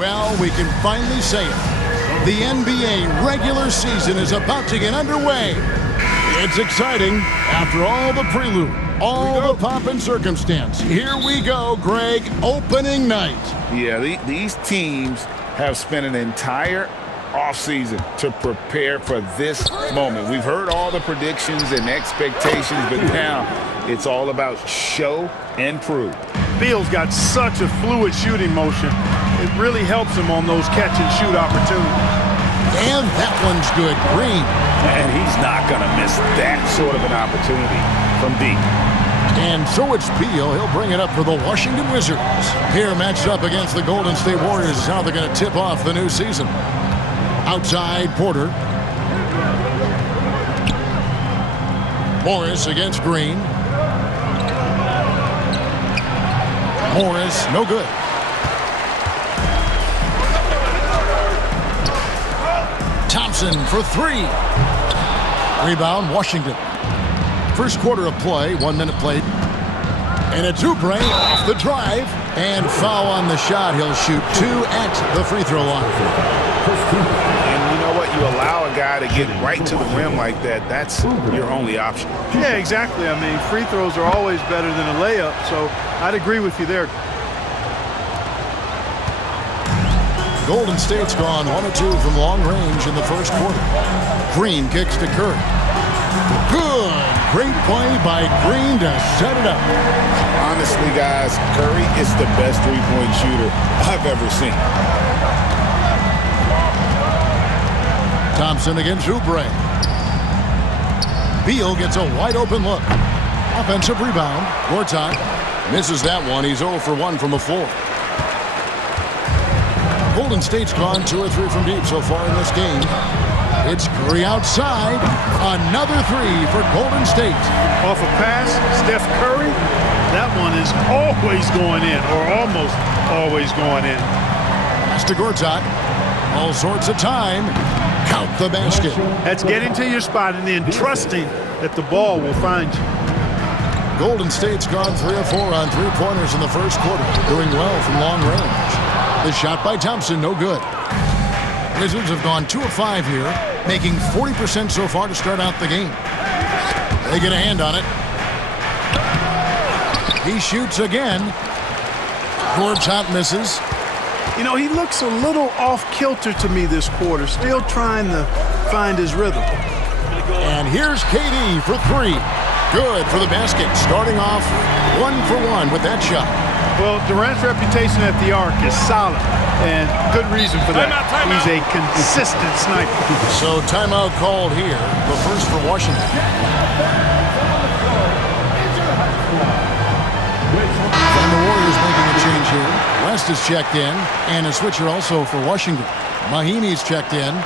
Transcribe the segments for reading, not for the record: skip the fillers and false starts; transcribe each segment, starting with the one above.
Well, we can finally say it. The NBA regular season is about to get underway. It's exciting after all the prelude, all the pomp and circumstance. Here we go, Greg, opening night. Yeah, these teams have spent an entire offseason to prepare for this moment. We've heard all the predictions and expectations, but now it's all about show and prove. Beal's got such a fluid shooting motion. It really helps him on those catch-and-shoot opportunities. And that one's good. Green. And he's not going to miss that sort of an opportunity from deep. And so it's Beal. He'll bring it up for the Washington Wizards. Here matched up against the Golden State Warriors is how they're going to tip off the new season. Outside, Porter. Morris against Green. Morris, no good. Thompson for three. Rebound, Washington. First quarter of play, 1 minute played. And it's Oubre off the drive. And foul on the shot. He'll shoot two at the free throw line. And you know what? You allow a guy to get right to the rim like that. That's your only option. Yeah, exactly. I mean, free throws are always better than a layup, so I'd agree with you there. Golden State's gone 1 of 2 from long range in the first quarter. Green kicks to Curry. Good. Great play by Green to set it up. Honestly, guys, Curry is the best three-point shooter I've ever seen. Thompson against Oubre. Beal gets a wide-open look. Offensive rebound. Gortat misses that one. He's 0 for 1 from the floor. Golden State's gone 2 or 3 from deep so far in this game. It's Curry outside. Another three for Golden State. Off a pass, Steph Curry. That one is always going in, or almost always going in. Pass to Gortat. All sorts of time. Count the basket. That's getting to your spot and then trusting that the ball will find you. Golden State's gone 3 of 4 on three-pointers in the first quarter. Doing well from long range. The shot by Thompson, no good. Wizards have gone 2 of 5 here, making 40% so far to start out the game. They get a hand on it. He shoots again. Gortat misses. You know, he looks a little off-kilter to me this quarter, still trying to find his rhythm. And here's KD for three. Good for the basket, starting off 1 for 1 with that shot. Well, Durant's reputation at the arc is solid, and good reason for that. He's a consistent sniper. So timeout called here, the first for Washington. And the Warriors making a change here. West is checked in, and a switcher also for Washington. Mahimi's checked in.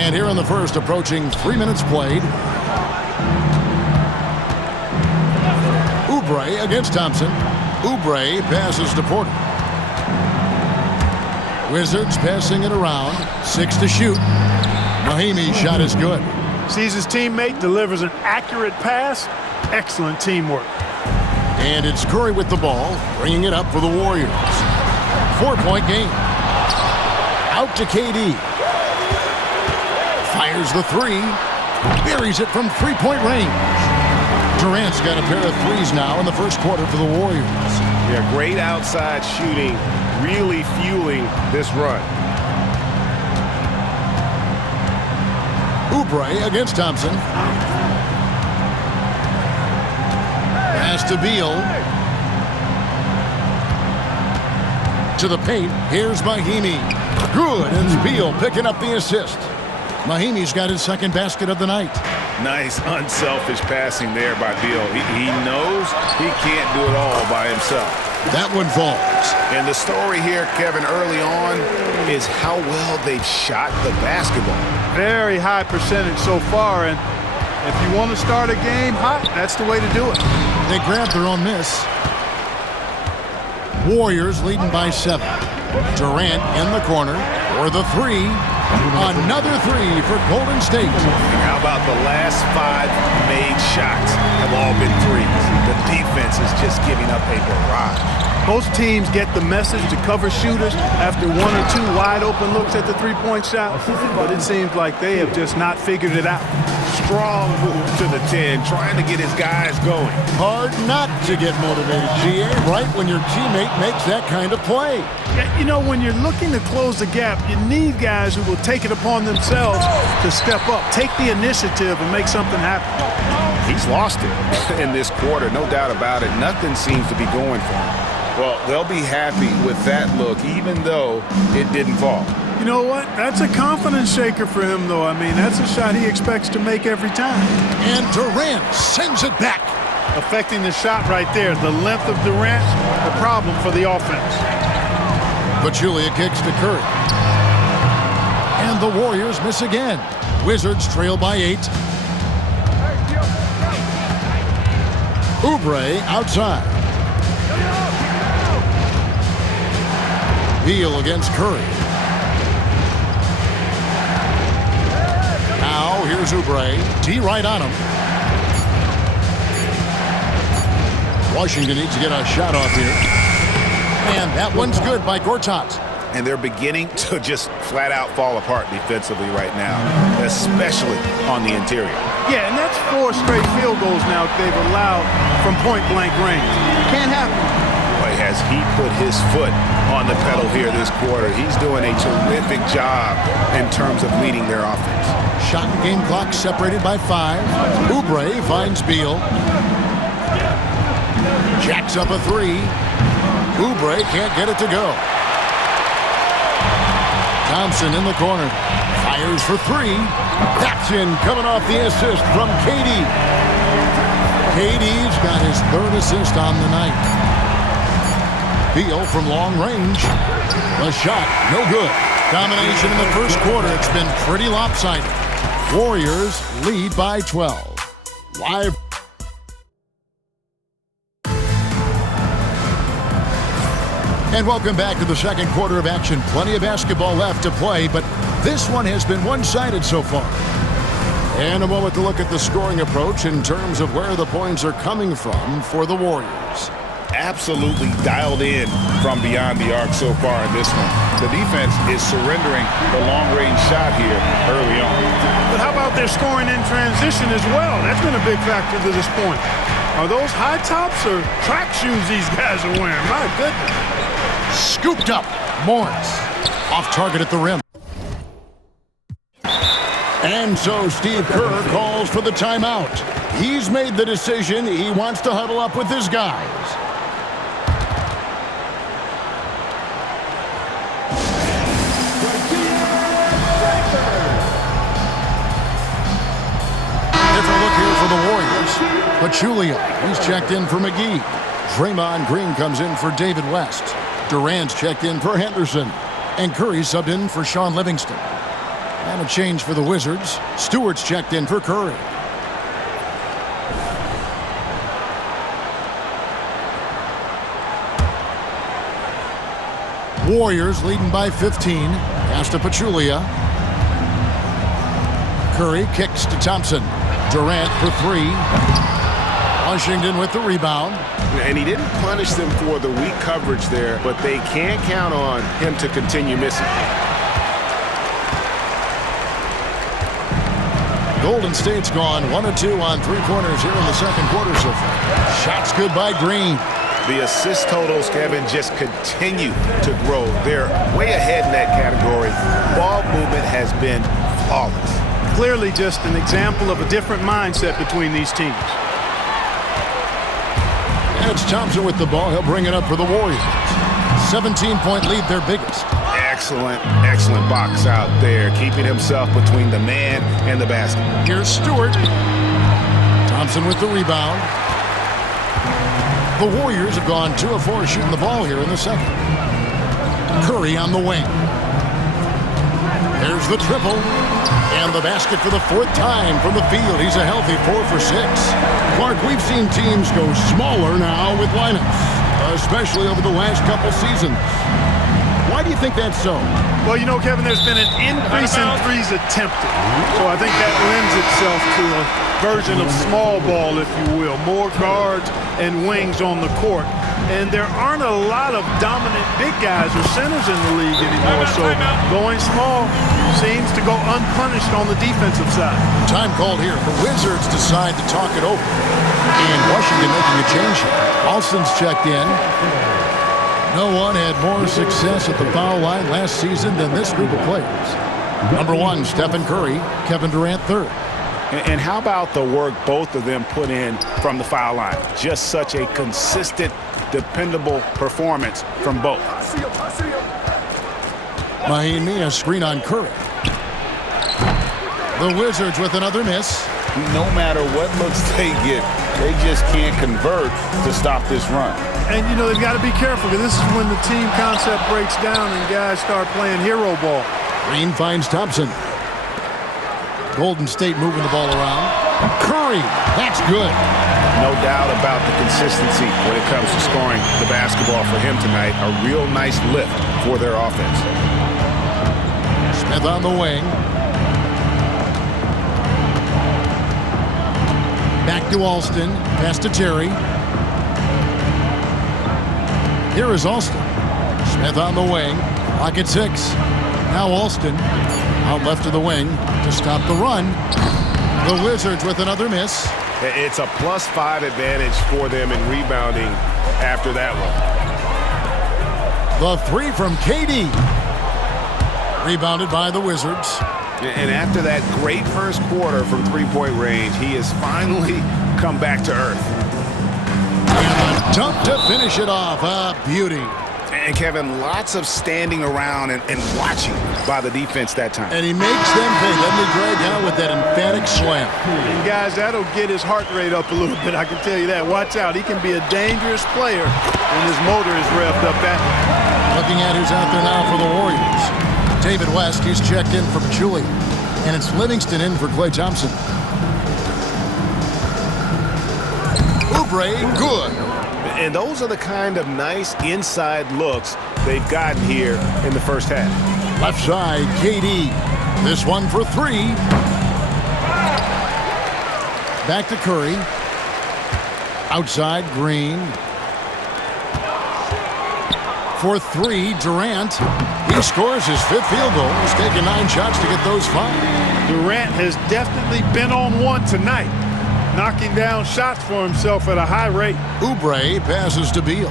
And here in the first, approaching 3 minutes played. Oubre against Thompson. Oubre passes to Porter. Wizards passing it around. 6 to shoot. Mahimi's shot is good. Sees his teammate, delivers an accurate pass. Excellent teamwork. And it's Curry with the ball, bringing it up for the Warriors. 4-point game. Out to KD. Fires the three. Buries it from three-point range. Durant's got a pair of threes now in the first quarter for the Warriors. Yeah, great outside shooting, really fueling this run. Oubre against Thompson. Pass to Beal. To the paint. Here's Mahimi. Good. And it's Beal picking up the assist. Mahimi's got his second basket of the night. Nice, unselfish passing there by Beal. He knows he can't do it all by himself. That one falls. And the story here, Kevin, early on is how well they've shot the basketball. Very high percentage so far, and if you want to start a game hot, that's the way to do it. They grabbed their own miss. Warriors leading by 7. Durant in the corner for the three. Another three for Golden State. How about the last 5 made shots have all been threes? The defense is just giving up a barrage. Most teams get the message to cover shooters after 1 or 2 wide open looks at the three-point shot, but it seems like they have just not figured it out. Strong move to the 10, trying to get his guys going. Hard not to get motivated, GA, right when your teammate makes that kind of play. You know, when you're looking to close the gap, you need guys who will take it upon themselves to step up, take the initiative, and make something happen. He's lost it in this quarter, no doubt about it. Nothing seems to be going for him. Well, they'll be happy with that look, even though it didn't fall. You know what? That's a confidence shaker for him, though. I mean, that's a shot he expects to make every time. And Durant sends it back. Affecting the shot right there. The length of Durant, the problem for the offense. Pachulia kicks to Curry. And the Warriors miss again. Wizards trail by 8. Oubre outside. Beal against Curry. Now here's Oubre. D right on him. Washington needs to get a shot off here. And that one's good by Gortat. And they're beginning to just flat out fall apart defensively right now, especially on the interior. Yeah, and that's 4 straight field goals now they've allowed from point-blank range. Can't happen. Boy, has he put his foot on the pedal here this quarter. He's doing a terrific job in terms of leading their offense. Shot and game clock separated by 5. Oubre finds Beal. Jacks up a 3. Oubre can't get it to go. Thompson in the corner. Fires for 3. That's in, coming off the assist from KD. KD's got his 3rd assist on the night. Beal from long range. The shot, no good. Domination in the first quarter. It's been pretty lopsided. Warriors lead by 12. Live. And welcome back to the second quarter of action. Plenty of basketball left to play, but this one has been one-sided so far. And a moment to look at the scoring approach in terms of where the points are coming from for the Warriors. Absolutely dialed in from beyond the arc so far in this one. The defense is surrendering the long-range shot here early on. But how about their scoring in transition as well? That's been a big factor to this point. Are those high tops or track shoes these guys are wearing? My goodness. Scooped up. Morris. Off target at the rim. And so Steve Kerr calls for the timeout. He's made the decision. He wants to huddle up with his guys. Different look here for the Warriors. Pachulia, he's checked in for McGee. Draymond Green comes in for David West. Durant's checked in for Henderson. And Curry subbed in for Sean Livingston. And a change for the Wizards. Stewart's checked in for Curry. Warriors leading by 15. Pass to Pachulia. Curry kicks to Thompson. Durant for 3. Washington with the rebound. And he didn't punish them for the weak coverage there, but they can't count on him to continue missing. Golden State's gone 1 of 2 on 3-pointers here in the second quarter so far. Shots good by Green. The assist totals, Kevin, just continue to grow. They're way ahead in that category. Ball movement has been flawless. Clearly just an example of a different mindset between these teams. And it's Thompson with the ball. He'll bring it up for the Warriors. 17-point lead, their biggest. Excellent, excellent box out there, keeping himself between the man and the basket. Here's Stewart. Thompson with the rebound. The Warriors have gone 2 of 4 shooting the ball here in the second. Curry on the wing. There's the triple. And the basket for the 4th time from the field. He's a healthy 4 for 6. Clark, we've seen teams go smaller now with lineups. especially over the last couple seasons. Why do you think that's so? Well, you know, Kevin, there's been an increase in threes attempted. So I think that lends itself to a version of small ball, if you will. More guards and wings on the court. And there aren't a lot of dominant big guys or centers in the league anymore. So going small seems to go unpunished on the defensive side. Time called here. The Wizards decide to talk it over. And Washington making a change here. Alston's checked in. No one had more success at the foul line last season than this group of players. Number 1, Stephen Curry, Kevin Durant third. And how about the work both of them put in from the foul line? Just such a consistent, dependable performance from both. Mahinmi, a screen on Curry. The Wizards with another miss. No matter what looks they get, they just can't convert to stop this run. And, you know, they've got to be careful because this is when the team concept breaks down and guys start playing hero ball. Green finds Thompson. Golden State moving the ball around. Curry, that's good. No doubt about the consistency when it comes to scoring the basketball for him tonight. A real nice lift for their offense. Smith on the wing. Back to Alston. Pass to Terry. Here is Alston. Smith on the wing. Clock at 6. Now Alston out left of the wing to stop the run. The Wizards with another miss. It's a +5 advantage for them in rebounding after that one. The 3 from KD. Rebounded by the Wizards. And after that great first quarter from three-point range, he has finally come back to earth. And a dunk to finish it off. A beauty. And, Kevin, lots of standing around and watching by the defense that time. And he makes them pay. Let me drag out with that emphatic slam. And, guys, that'll get his heart rate up a little bit, I can tell you that. Watch out. He can be a dangerous player when his motor is revved up that. Looking at who's out there now for the Warriors. David West, he's checked in from Julie. And it's Livingston in for Klay Thompson. Oubre, good. And those are the kind of nice inside looks they've gotten here in the first half. Left side, KD. This one for 3. Back to Curry. Outside, Green. For 3, Durant. He scores his 5th field goal. He's taken 9 shots to get those 5. Durant has definitely been on one tonight, knocking down shots for himself at a high rate. Oubre passes to Beal.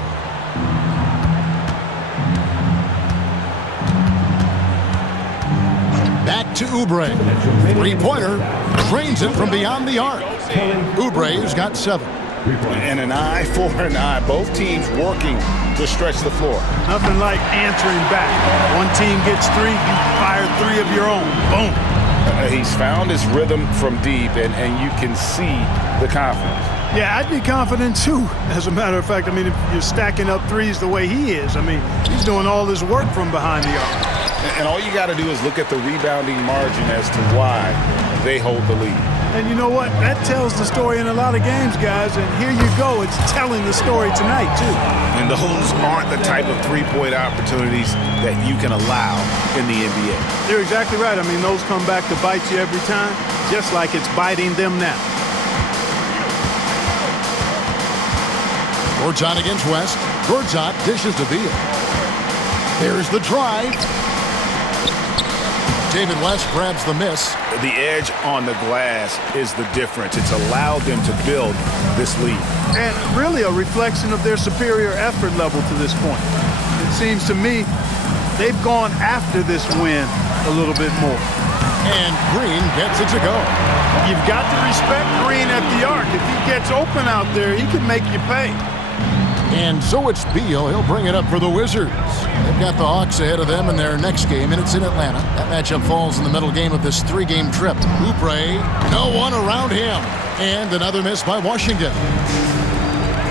Back to Oubre. 3-pointer. Drains it from beyond the arc. Oubre's got 7. And an eye for an eye. Both teams working to stretch the floor. Nothing like answering back. One team gets 3, you fire 3 of your own. Boom. He's found his rhythm from deep, and you can see the confidence. Yeah, I'd be confident too. As a matter of fact, I mean, if you're stacking up threes the way he is, I mean, he's doing all this work from behind the arc. And all you got to do is look at the rebounding margin as to why they hold the lead. And you know what? That tells the story in a lot of games, guys. And here you go. It's telling the story tonight, too. And those aren't the type of three-point opportunities that you can allow in the NBA. You're exactly right. I mean, those come back to bite you every time, just like it's biting them now. Gortat against West. Gortat dishes to Beal. There's the drive. David West grabs the miss. The edge on the glass is the difference. It's allowed them to build this lead. And really a reflection of their superior effort level to this point. It seems to me they've gone after this win a little bit more. And Green gets it to go. You've got to respect Green at the arc. If he gets open out there, he can make you pay. And so it's Beal. He'll bring it up for the Wizards. They've got the Hawks ahead of them in their next game, and it's in Atlanta. That matchup falls in the middle game of this 3-game trip. Oubre, no one around him. And another miss by Washington.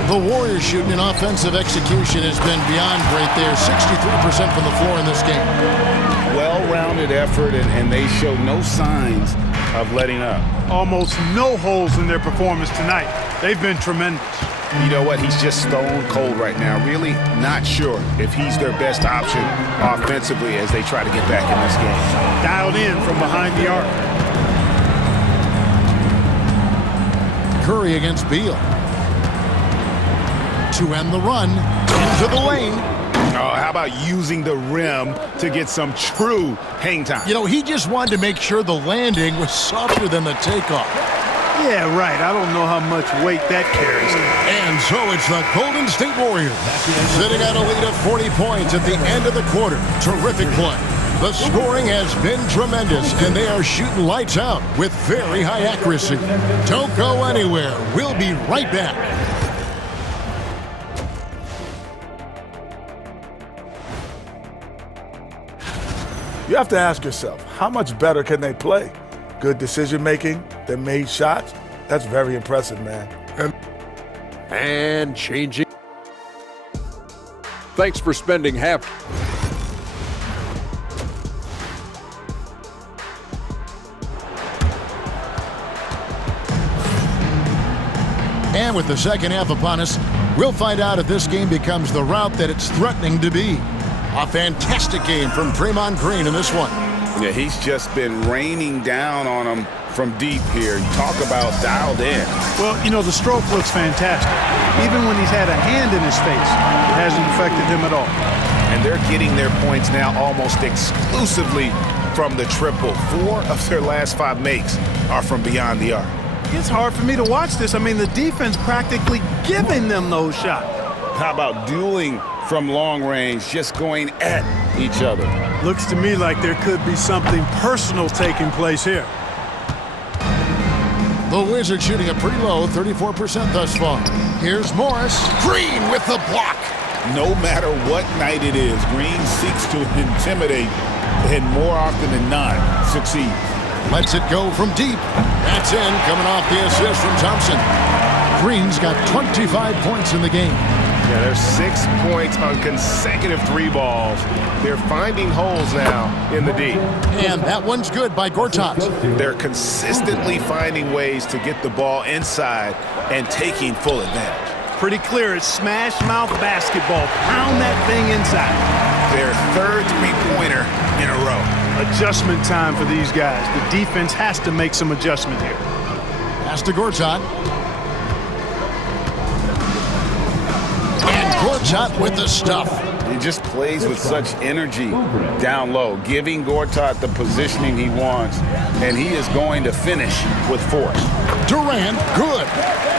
The Warriors shooting in offensive execution has been beyond great there. 63% from the floor in this game. Well-rounded effort, and they show no signs of letting up. Almost no holes in their performance tonight. They've been tremendous. You know what? He's just stone cold right now. Really not sure if he's their best option offensively as they try to get back in this game. Dialed in from behind the arc. Curry against Beal. To end the run, into the lane. Oh, how about using the rim to get some true hang time? You know, he just wanted to make sure the landing was softer than the takeoff. Yeah, right. I don't know how much weight that carries. And so it's the Golden State Warriors sitting at a lead of 40 points at the end of the quarter. Terrific play. The scoring has been tremendous, and they are shooting lights out with very high accuracy. Don't go anywhere. We'll be right back. You have to ask yourself, how much better can they play? Good decision-making, they made shots. That's very impressive, man. And changing. Thanks for spending half. And with the second half upon us, we'll find out if this game becomes the route that it's threatening to be. A fantastic game from Draymond Green in this one. Yeah, he's just been raining down on them from deep here. Talk about dialed in. Well, you know, the stroke looks fantastic. Even when he's had a hand in his face, it hasn't affected him at all. And they're getting their points now almost exclusively from the triple. 4 of their last 5 makes are from beyond the arc. It's hard for me to watch this. I mean, the defense practically giving them those shots. How about dueling from long range, just going at each other? Looks to me like there could be something personal taking place here. The Wizards shooting a pretty low 34% thus far. Here's Morris. Green with the block. No matter what night it is, Green seeks to intimidate and more often than not succeeds. Lets it go from deep. That's in, coming off the assist from Thompson. Green's got 25 points in the game. Yeah, there's 6 points on consecutive 3 balls. They're finding holes now in the D. And that one's good by Gortat. They're consistently finding ways to get the ball inside and taking full advantage. Pretty clear, it's smash mouth basketball. Pound that thing inside. Their 3rd three-pointer in a row. Adjustment time for these guys. The defense has to make some adjustment here. Pass to Gortat. And Gortat with the stuff. He just plays with such energy down low, giving Gortat the positioning he wants, and he is going to finish with force. Durant, good.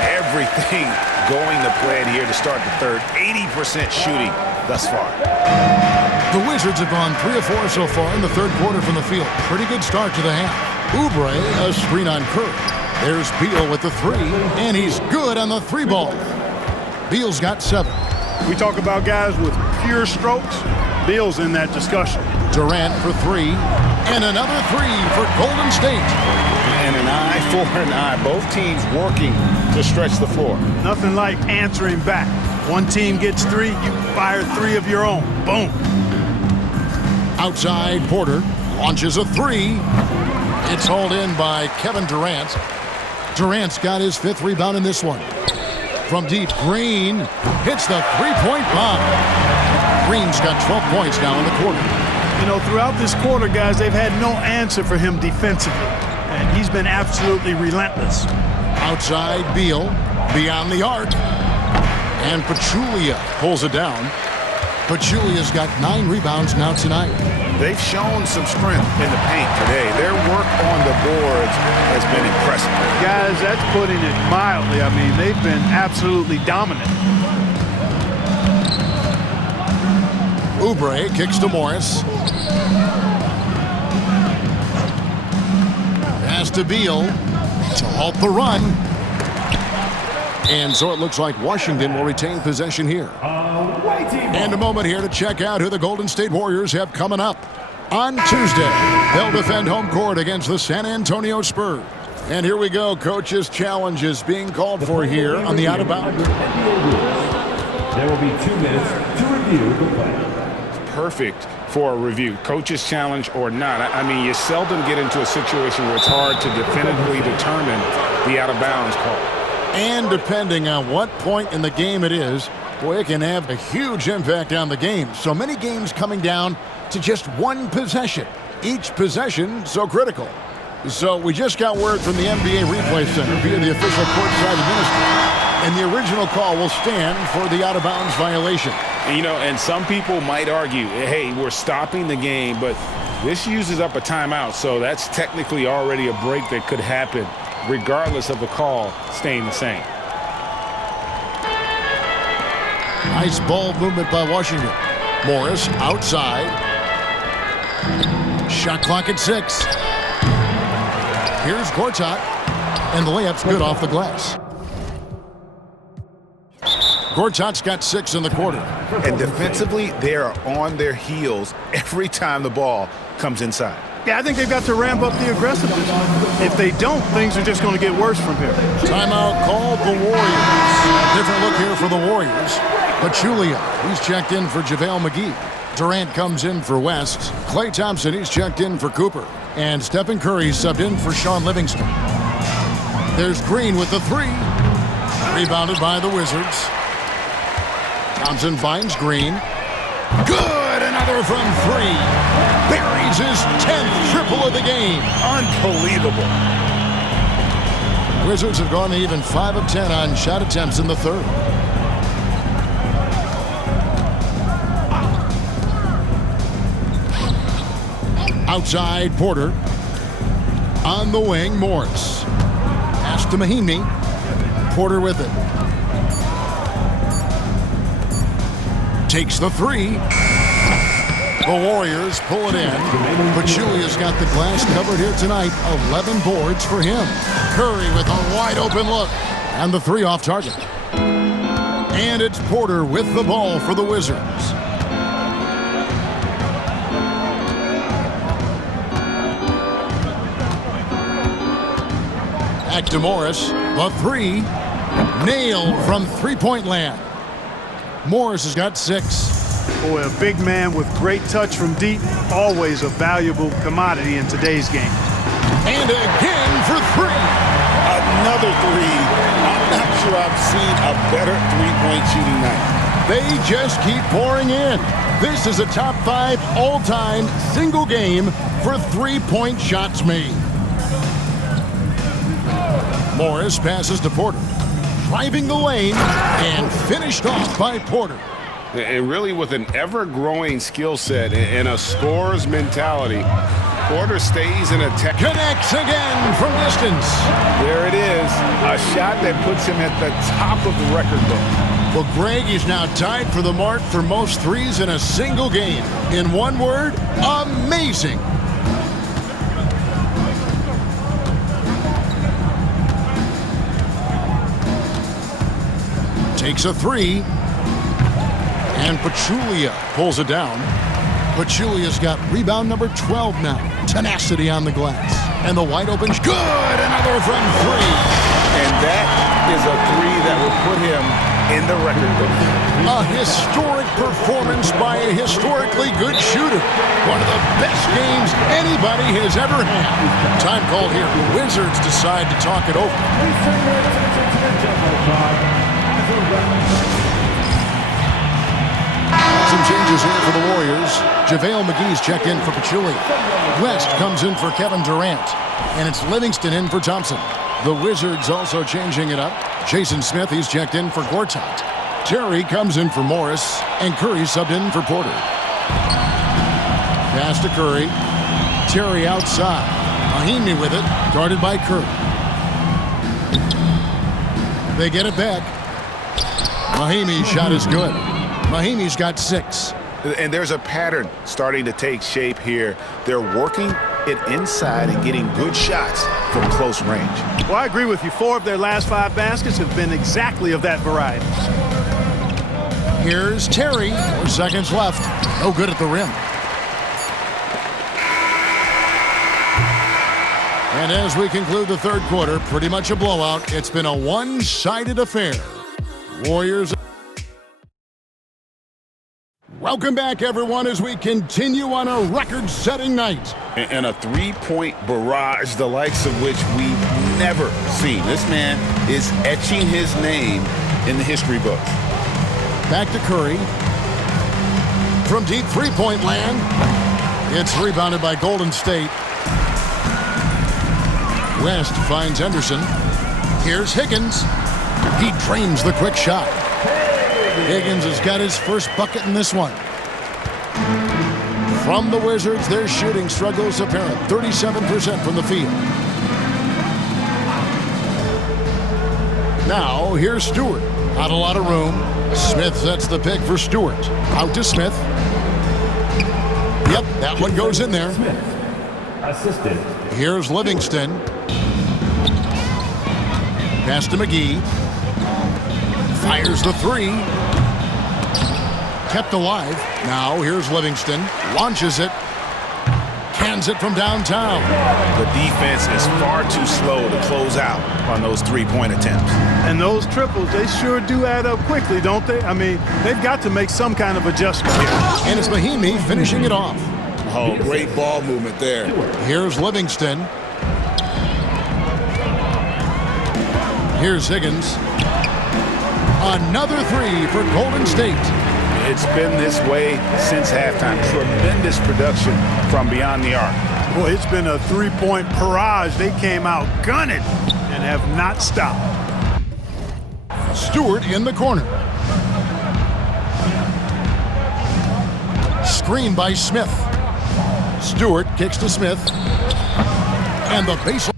Everything going to plan here to start the third. 80% shooting thus far. The Wizards have gone 3 of 4 so far in the third quarter from the field. Pretty good start to the half. Oubre, a screen on Curry. There's Beal with the 3, and he's good on the 3 ball. Beal's got 7. We talk about guys with pure strokes. Beal's in that discussion. Durant for 3, and another 3 for Golden State. And an eye for an eye. Both teams working to stretch the floor. Nothing like answering back. One team gets 3, you fire 3 of your own. Boom. Outside, Porter launches a 3. It's hauled in by Kevin Durant. Durant's got his 5th rebound in this one. From deep, Green hits the 3-point bomb. Green's got 12 points now in the quarter. You know, throughout this quarter, guys, they've had no answer for him defensively. And he's been absolutely relentless. Outside, Beal, beyond the arc. And Pachulia pulls it down. Pachulia's got 9 rebounds now tonight. They've shown some strength in the paint today. Their work on the boards has been impressive. Guys, that's putting it mildly. I mean, they've been absolutely dominant. Oubre kicks to Morris. Pass to Beal to halt the run. And so it looks like Washington will retain possession here. And a moment here to check out who the Golden State Warriors have coming up. On Tuesday, they'll defend home court against the San Antonio Spurs. And here we go. Coach's challenge is being called for here on the out of bounds. There will be 2 minutes to review the play. Perfect for a review, coach's challenge or not. I mean, you seldom get into a situation where it's hard to definitively determine the out of bounds call. And depending on what point in the game it is, boy, it can have a huge impact on the game. So many games coming down to just one possession. Each possession so critical. So we just got word from the NBA Replay Center via the official courtside administrator. And the original call will stand for the out-of-bounds violation. You know, and some people might argue, hey, we're stopping the game, but this uses up a timeout, so that's technically already a break that could happen regardless of the call staying the same. Nice ball movement by Washington. Morris outside. Shot clock at 6. Here's Gortat, and the layup's good off the glass. Gortat's got 6 in the quarter. And defensively, they are on their heels every time the ball comes inside. Yeah, I think they've got to ramp up the aggressiveness. If they don't, things are just going to get worse from here. Timeout called the Warriors. Different look here for the Warriors. Pachulia, he's checked in for JaVale McGee. Durant comes in for West. Klay Thompson, he's checked in for Cooper. And Stephen Curry subbed in for Sean Livingston. There's Green with the 3. Rebounded by the Wizards. Thompson finds Green. Good! Another from 3. Buries his 10th triple of the game. Unbelievable. Wizards have gone even 5 of 10 on shot attempts in the third. Outside, Porter. On the wing, Morris. Pass to Mahinmi. Porter with it. Takes the 3. The Warriors pull it in. Pachulia's got the glass covered here tonight. 11 boards for him. Curry with a wide open look. And the 3 off target. And it's Porter with the ball for the Wizards. Back to Morris. The 3. Nailed from three-point land. Morris has got 6. Boy, a big man with great touch from deep, always a valuable commodity in today's game. And again for 3. Another 3. I'm not sure I've seen a better three-point shooting night. They just keep pouring in. This is a top 5 all-time single game for three-point shots made. Morris passes to Porter. Driving the lane and finished off by Porter. And really with an ever-growing skill set and a scorer's mentality, Porter stays in attack. Connects again from distance. There it is, a shot that puts him at the top of the record book. Well, Greg is now tied for the mark for most threes in a single game. In one word, amazing. Takes a 3. And Pachulia pulls it down. Pachulia's got rebound number 12 now. Tenacity on the glass. And the wide open. Good! Another from 3. And that is a 3 that will put him in the record book. A historic performance by a historically good shooter. One of the best games anybody has ever had. Time called here. The Wizards decide to talk it over. Some changes here for the Warriors. JaVale McGee's checked in for Pachulia. West comes in for Kevin Durant. And it's Livingston in for Thompson. The Wizards also changing it up. Jason Smith, he's checked in for Gortat. Terry comes in for Morris. And Curry subbed in for Porter. Pass to Curry. Terry outside. Mahinmi with it. Guarded by Curry. They get it back. Mahinmi's shot is good. Mahinmi's got 6. And there's a pattern starting to take shape here. They're working it inside and getting good shots from close range. Well, I agree with you. 4 of their last 5 baskets have been exactly of that variety. Here's Terry. 4 seconds left. No good at the rim. And as we conclude the third quarter, pretty much a blowout. It's been a one-sided affair. Warriors. Welcome back, everyone, as we continue on a record-setting night. And a three-point barrage, the likes of which we've never seen. This man is etching his name in the history books. Back to Curry. From deep three-point land. It's rebounded by Golden State. West finds Henderson. Here's Higgins. He drains the quick shot. Higgins has got his first bucket in this one. From the Wizards, their shooting struggles apparent. 37% from the field. Now, here's Stewart. Not a lot of room. Smith sets the pick for Stewart. Out to Smith. Yep, that one goes in there. Assistant. Here's Livingston. Pass to McGee. Fires the three. Kept alive. Now here's Livingston. Launches it. Cans it from downtown. The defense is far too slow to close out on those three-point attempts. And those triples, they sure do add up quickly, don't they? I mean, they've got to make some kind of adjustment here. And it's Mahinmi finishing it off. Oh, great ball movement there. Here's Livingston. Here's Higgins. Another three for Golden State. It's been this way since halftime. Tremendous production from beyond the arc. Boy, it's been a three-point barrage. They came out gunning and have not stopped. Stewart in the corner. Screen by Smith. Stewart kicks to Smith. And the baseline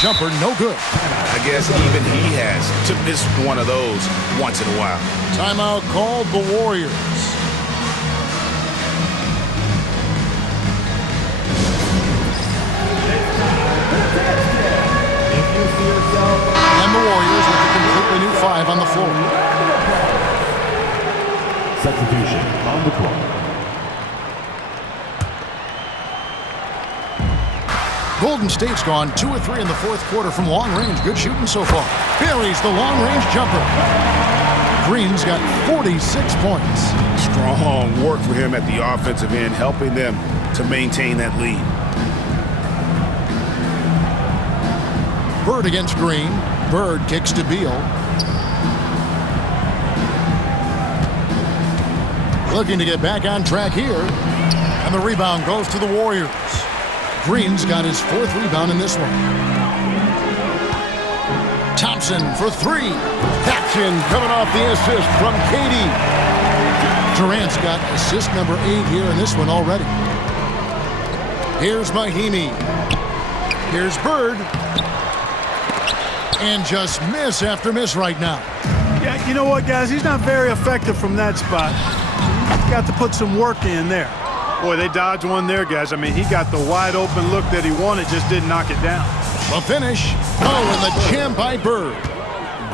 jumper, no good. I guess even he has to miss one of those once in a while. Timeout called the Warriors. And the Warriors with a completely new five on the floor. Substitution on the court. Golden State's gone 2 of 3 in the fourth quarter from long range. Good shooting so far. Buries the long range jumper. Green's got 46 points. Strong work for him at the offensive end, helping them to maintain that lead. Bird against Green. Bird kicks to Beal. Looking to get back on track here. And the rebound goes to the Warriors. Green's got his fourth rebound in this one. Thompson for three. Action coming off the assist from KD. Durant's got assist number 8 here in this one already. Here's Mahinmi. Here's Bird. And just miss after miss right now. Yeah, you know what, guys? He's not very effective from that spot. He's got to put some work in there. Boy, they dodged one there, guys. I mean, he got the wide open look that he wanted, just didn't knock it down. The finish. Oh, and the jam by Bird.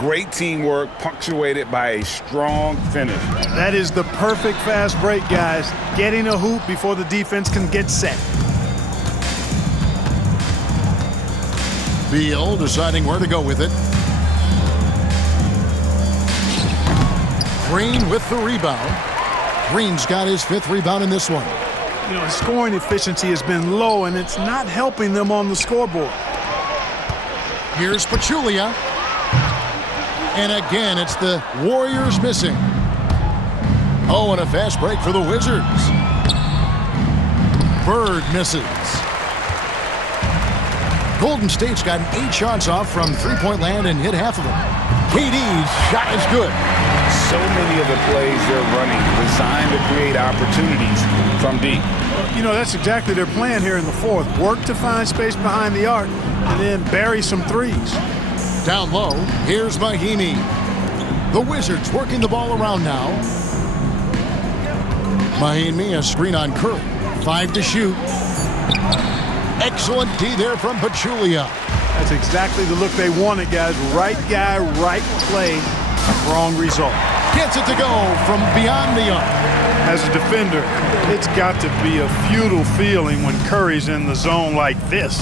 Great teamwork, punctuated by a strong finish. That is the perfect fast break, guys. Getting a hoop before the defense can get set. Beal deciding where to go with it. Green with the rebound. Green's got his 5th rebound in this one. You know, his scoring efficiency has been low, and it's not helping them on the scoreboard. Here's Pachulia. And again, it's the Warriors missing. Oh, and a fast break for the Wizards. Bird misses. Golden State's gotten 8 shots off from three-point land and hit half of them. KD's shot is good. So many of the plays they're running designed to create opportunities from deep. You know, that's exactly their plan here in the fourth. Work to find space behind the arc and then bury some threes. Down low, here's Mahinmi. The Wizards working the ball around now. Mahinmi, a screen on Curry. 5 to shoot. Excellent D there from Pachulia. That's exactly the look they wanted, guys. Right guy, right play, wrong result. Gets it to go from beyond the arc. As a defender, it's got to be a futile feeling when Curry's in the zone like this.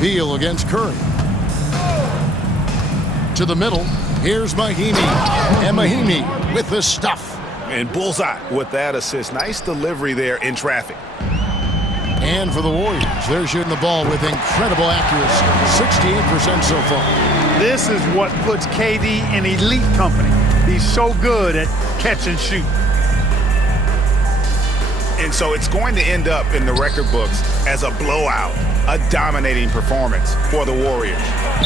Beal against Curry. To the middle. Here's Mahinmi. And Mahinmi with the stuff. And bullseye with that assist. Nice delivery there in traffic. And for the Warriors, they're shooting the ball with incredible accuracy, 68% so far. This is what puts KD in elite company. He's so good at catch and shoot. And so it's going to end up in the record books as a blowout, a dominating performance for the Warriors.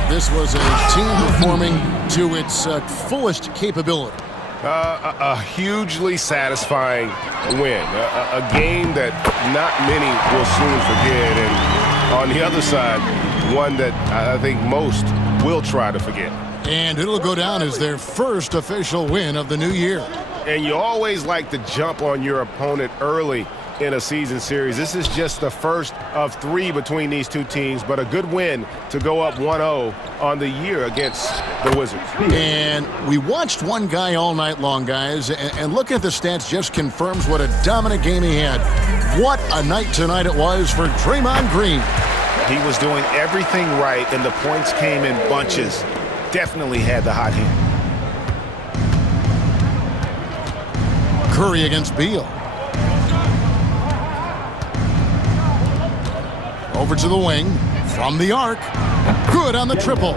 This was a team performing to its fullest capability. A hugely satisfying win, a game that not many will soon forget, and on the other side, one that I think most will try to forget. And it'll go down as their first official win of the new year. And you always like to jump on your opponent early in a season series. This is just the first of 3 between these two teams, but a good win to go up 1-0 on the year against the Wizards. And we watched one guy all night long, guys, and looking at the stats just confirms what a dominant game he had. What a night tonight it was for Draymond Green. He was doing everything right, and the points came in bunches. Definitely had the hot hand. Curry against Beal. Over to the wing, from the arc. Good on the triple.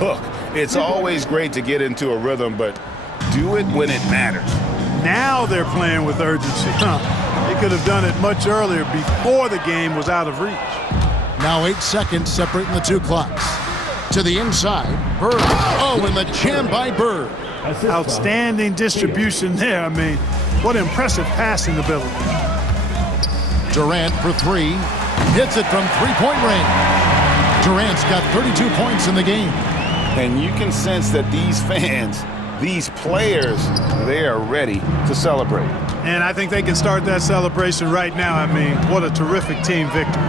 Look, it's always great to get into a rhythm, but do it when it matters. Now they're playing with urgency. They could have done it much earlier before the game was out of reach. Now 8 seconds separating the two clocks. To the inside, Bird. Oh, and the jam by Bird. Outstanding distribution there. I mean, what impressive passing ability. Durant for 3. Hits it from three-point range. Durant's got 32 points in the game. And you can sense that these fans, these players, they are ready to celebrate. And I think they can start that celebration right now. I mean, what a terrific team victory.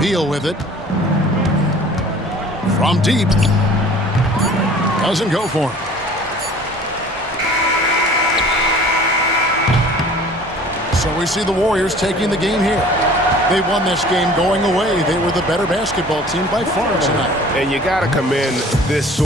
Beal with it. From deep. Doesn't go for him. So we see the Warriors taking the game here. They won this game going away. They were the better basketball team by far tonight. And you got to commend this